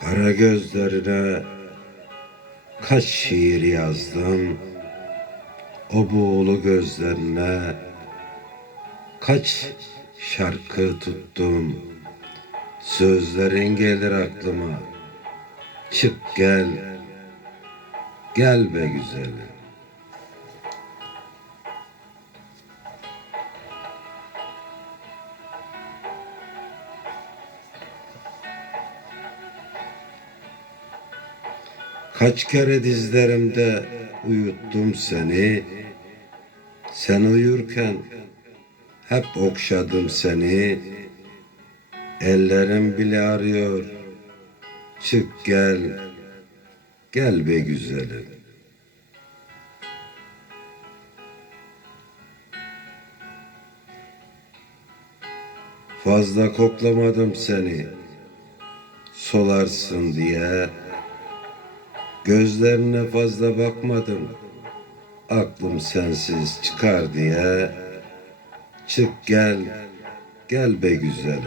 Kara gözlerine kaç şiir yazdım. O buğulu gözlerine kaç şarkı tuttum. Sözlerin gelir aklıma. Çık gel, gel be güzelim. Kaç kere dizlerimde uyuttum seni. Sen uyurken hep okşadım seni. Ellerim bile arıyor. Çık gel, gel be güzelim. Fazla koklamadım seni. Solarsın diye. Gözlerine fazla bakmadım. Aklım sensiz çıkar diye. Çık gel, gel be güzelim.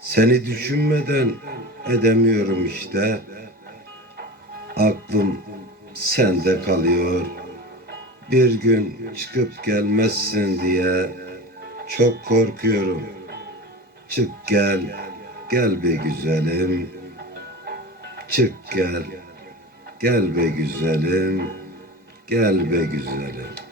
Seni düşünmeden edemiyorum işte. Aklım sende kalıyor. Bir gün çıkıp gelmezsin diye çok korkuyorum. Çık gel, gel be güzelim. Çık gel, gel be güzelim. Gel be güzelim.